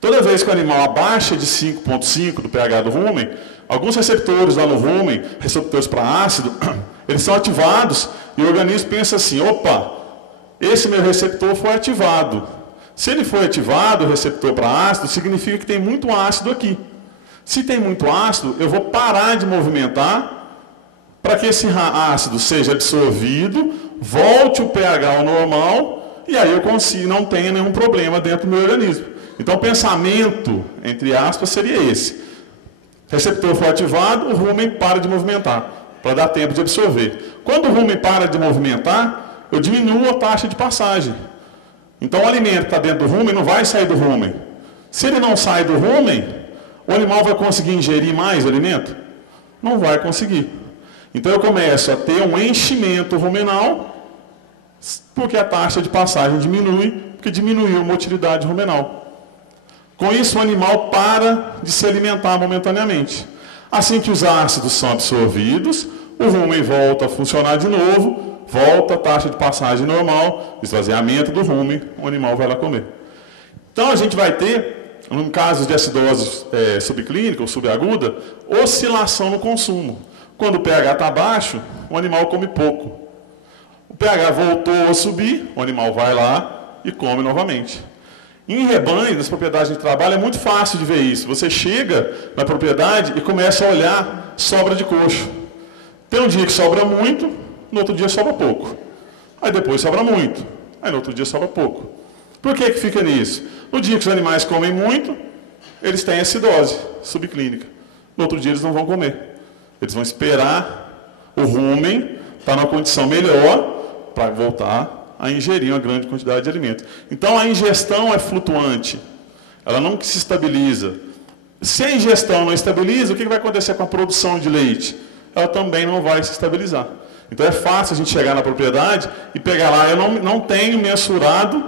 Toda vez que o animal abaixa de 5,5 do pH do rumen, alguns receptores lá no rumen, receptores para ácido, eles são ativados e o organismo pensa assim, opa, esse meu receptor foi ativado. Se ele foi ativado, o receptor para ácido, significa que tem muito ácido aqui. Se tem muito ácido, eu vou parar de movimentar para que esse ácido seja absorvido, volte o pH ao normal e aí eu consigo, não tenha nenhum problema dentro do meu organismo. Então o pensamento, entre aspas, seria esse. Receptor foi ativado, o rumen para de movimentar, para dar tempo de absorver. Quando o rumen para de movimentar, eu diminuo a taxa de passagem. Então o alimento que está dentro do rumen não vai sair do rumen. Se ele não sai do rumen, o animal vai conseguir ingerir mais o alimento? Não vai conseguir. Então eu começo a ter um enchimento rumenal, porque a taxa de passagem diminui, porque diminuiu a motilidade rumenal. Com isso, o animal para de se alimentar momentaneamente. Assim que os ácidos são absorvidos, o rumen volta a funcionar de novo, volta a taxa de passagem normal, esvaziamento do rumen, o animal vai lá comer. Então, a gente vai ter, no caso de acidose subclínica ou subaguda, oscilação no consumo. Quando o pH está baixo, o animal come pouco. O pH voltou a subir, o animal vai lá e come novamente. Em rebanho, nas propriedades de trabalho, é muito fácil de ver isso. Você chega na propriedade e começa a olhar sobra de coxo. Tem um dia que sobra muito, no outro dia sobra pouco. Aí depois sobra muito, aí no outro dia sobra pouco. Por que fica nisso? No dia que os animais comem muito, eles têm acidose subclínica. No outro dia eles não vão comer. Eles vão esperar o rumen estar numa condição melhor para voltar a ingerir uma grande quantidade de alimento. Então, a ingestão é flutuante. Ela não se estabiliza. Se a ingestão não estabiliza, o que vai acontecer com a produção de leite? Ela também não vai se estabilizar. Então, é fácil a gente chegar na propriedade e pegar lá. Eu não tenho mensurado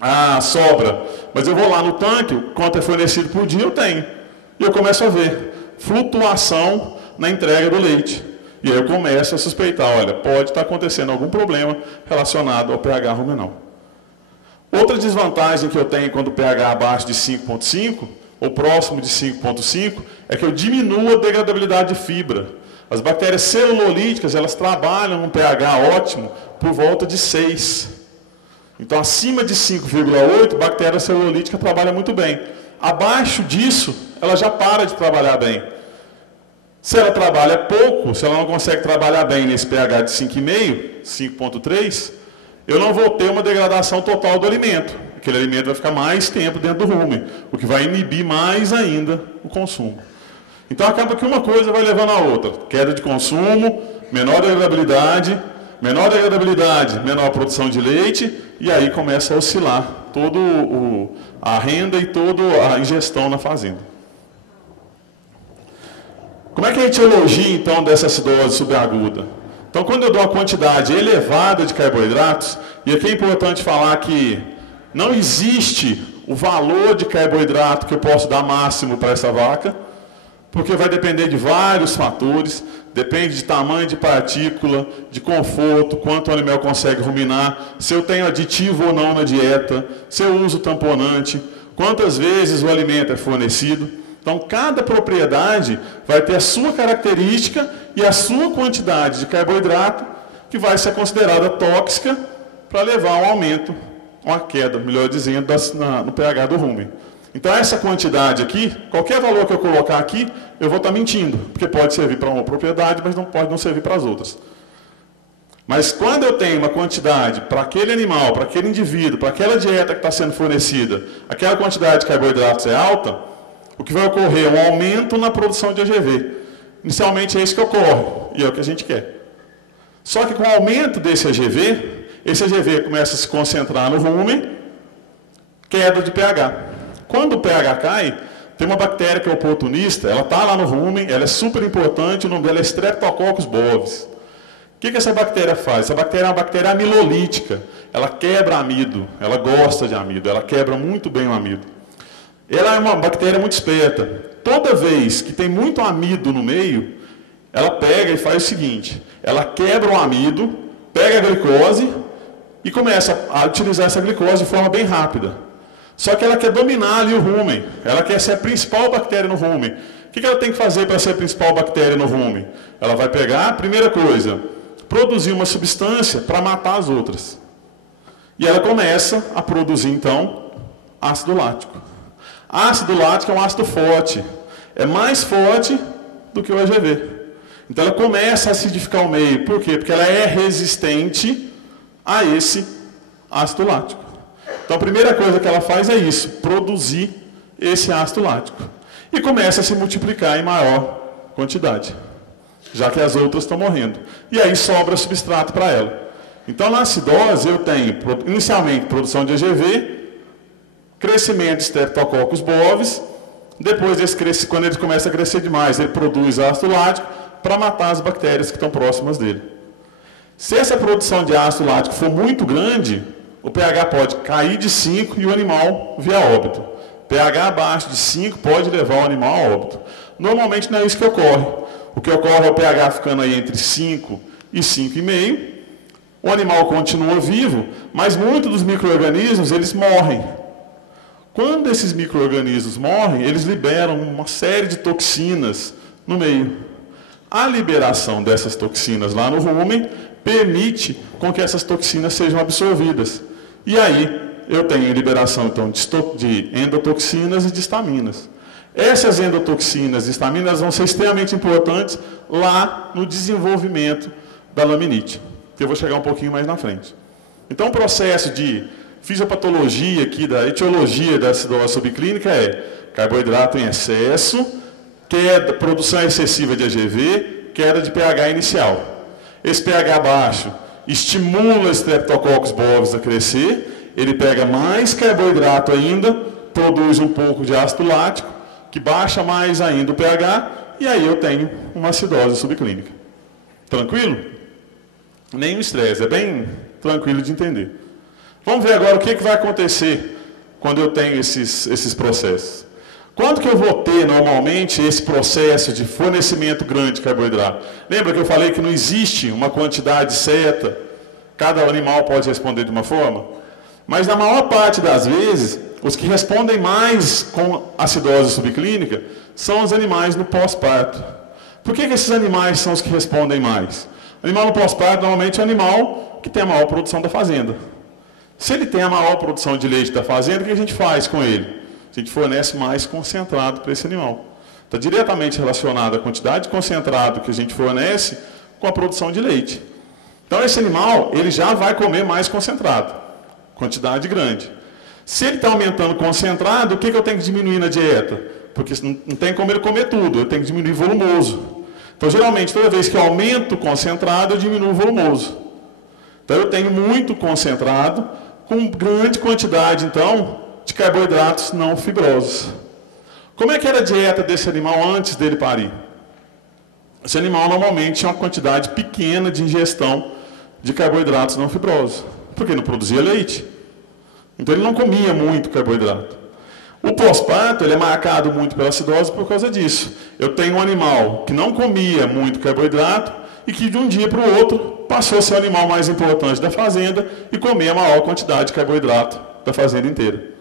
a sobra, mas eu vou lá no tanque, quanto é fornecido por dia, eu tenho. E eu começo a ver flutuação na entrega do leite. E aí eu começo a suspeitar, olha, pode estar acontecendo algum problema relacionado ao pH rumenal. Outra desvantagem que eu tenho quando o pH é abaixo de 5,5, ou próximo de 5,5, é que eu diminuo a degradabilidade de fibra. As bactérias celulolíticas, elas trabalham num pH ótimo por volta de 6. Então, acima de 5,8, bactéria celulolítica trabalha muito bem. Abaixo disso, ela já para de trabalhar bem. Se ela trabalha pouco, se ela não consegue trabalhar bem nesse pH de 5,5, 5,3, eu não vou ter uma degradação total do alimento. Aquele alimento vai ficar mais tempo dentro do rumen, o que vai inibir mais ainda o consumo. Então acaba que uma coisa vai levando a outra. Queda de consumo, menor degradabilidade, menor produção de leite, e aí começa a oscilar toda a renda e toda a ingestão na fazenda. Como é que a etiologia, então, dessa acidose subaguda? Então, quando eu dou uma quantidade elevada de carboidratos, e aqui é importante falar que não existe o valor de carboidrato que eu posso dar máximo para essa vaca, porque vai depender de vários fatores, depende de tamanho de partícula, de conforto, quanto o animal consegue ruminar, se eu tenho aditivo ou não na dieta, se eu uso tamponante, quantas vezes o alimento é fornecido. Então, cada propriedade vai ter a sua característica e a sua quantidade de carboidrato que vai ser considerada tóxica para levar a um aumento, uma queda, melhor dizendo, no pH do rumen. Então, essa quantidade aqui, qualquer valor que eu colocar aqui, eu vou estar mentindo, porque pode servir para uma propriedade, mas não pode não servir para as outras. Mas quando eu tenho uma quantidade para aquele animal, para aquele indivíduo, para aquela dieta que está sendo fornecida, aquela quantidade de carboidratos é alta, o que vai ocorrer é um aumento na produção de AGV. Inicialmente é isso que ocorre, e é o que a gente quer. Só que com o aumento desse AGV, esse AGV começa a se concentrar no rumen, queda de pH. Quando o pH cai, tem uma bactéria que é oportunista, ela está lá no rumen, ela é super importante, o nome dela é Streptococcus bovis. O que essa bactéria faz? Essa bactéria é uma bactéria amilolítica, ela quebra amido, ela gosta de amido, ela quebra muito bem o amido. Ela é uma bactéria muito esperta. Toda vez que tem muito amido no meio, ela pega e faz o seguinte, ela quebra o amido, pega a glicose e começa a utilizar essa glicose de forma bem rápida. Só que ela quer dominar ali o rumen, ela quer ser a principal bactéria no rumen. O que ela tem que fazer para ser a principal bactéria no rumen? Ela vai pegar, primeira coisa, produzir uma substância para matar as outras. E ela começa a produzir, então, ácido lático. Ácido lático é um ácido forte, é mais forte do que o AGV. Então ela começa a acidificar o meio. Por quê? Porque ela é resistente a esse ácido lático. Então a primeira coisa que ela faz é isso, produzir esse ácido lático. E começa a se multiplicar em maior quantidade, já que as outras estão morrendo. E aí sobra substrato para ela. Então na acidose eu tenho inicialmente produção de AGV, crescimento de Streptococcus bovis, depois quando ele começa a crescer demais, ele produz ácido lático para matar as bactérias que estão próximas dele. Se essa produção de ácido lático for muito grande, o pH pode cair de 5 e o animal vir a óbito. pH abaixo de 5 pode levar o animal a óbito. Normalmente não é isso que ocorre. O que ocorre é o pH ficando aí entre 5 e 5,5. O animal continua vivo, mas muitos dos micro-organismos eles morrem. Quando esses micro-organismos morrem, eles liberam uma série de toxinas no meio. A liberação dessas toxinas lá no rumen permite com que essas toxinas sejam absorvidas. E aí eu tenho liberação então, de endotoxinas e de estaminas. Essas endotoxinas e estaminas vão ser extremamente importantes lá no desenvolvimento da laminite, que eu vou chegar um pouquinho mais na frente. Então o processo de fisiopatologia aqui, da etiologia da acidose subclínica é carboidrato em excesso, queda, produção excessiva de AGV, queda de pH inicial. Esse pH baixo estimula o Streptococcus bovis a crescer, ele pega mais carboidrato ainda, produz um pouco de ácido lático, que baixa mais ainda o pH, e aí eu tenho uma acidose subclínica. Tranquilo? Nenhum estresse, é bem tranquilo de entender. Vamos ver agora o que vai acontecer quando eu tenho esses processos. Quando que eu vou ter, normalmente, esse processo de fornecimento grande de carboidrato? Lembra que eu falei que não existe uma quantidade certa? Cada animal pode responder de uma forma? Mas, na maior parte das vezes, os que respondem mais com acidose subclínica são os animais no pós-parto. Por que esses animais são os que respondem mais? O animal no pós-parto, normalmente, é o animal que tem a maior produção da fazenda. Se ele tem a maior produção de leite da fazenda, o que a gente faz com ele? A gente fornece mais concentrado para esse animal. Está diretamente relacionado à quantidade de concentrado que a gente fornece com a produção de leite. Então, esse animal ele já vai comer mais concentrado, quantidade grande. Se ele está aumentando o concentrado, o que eu tenho que diminuir na dieta? Porque não tem como ele comer tudo, eu tenho que diminuir volumoso. Então, geralmente, toda vez que eu aumento o concentrado, eu diminuo o volumoso. Então, eu tenho muito concentrado, com grande quantidade, então, de carboidratos não fibrosos. Como é que era a dieta desse animal antes dele parir? Esse animal, normalmente, tinha uma quantidade pequena de ingestão de carboidratos não fibrosos, porque não produzia leite. Então, ele não comia muito carboidrato. O pós-parto ele é marcado muito pela acidose por causa disso. Eu tenho um animal que não comia muito carboidrato e que de um dia para o outro passou a ser o animal mais importante da fazenda e comer a maior quantidade de carboidrato da fazenda inteira.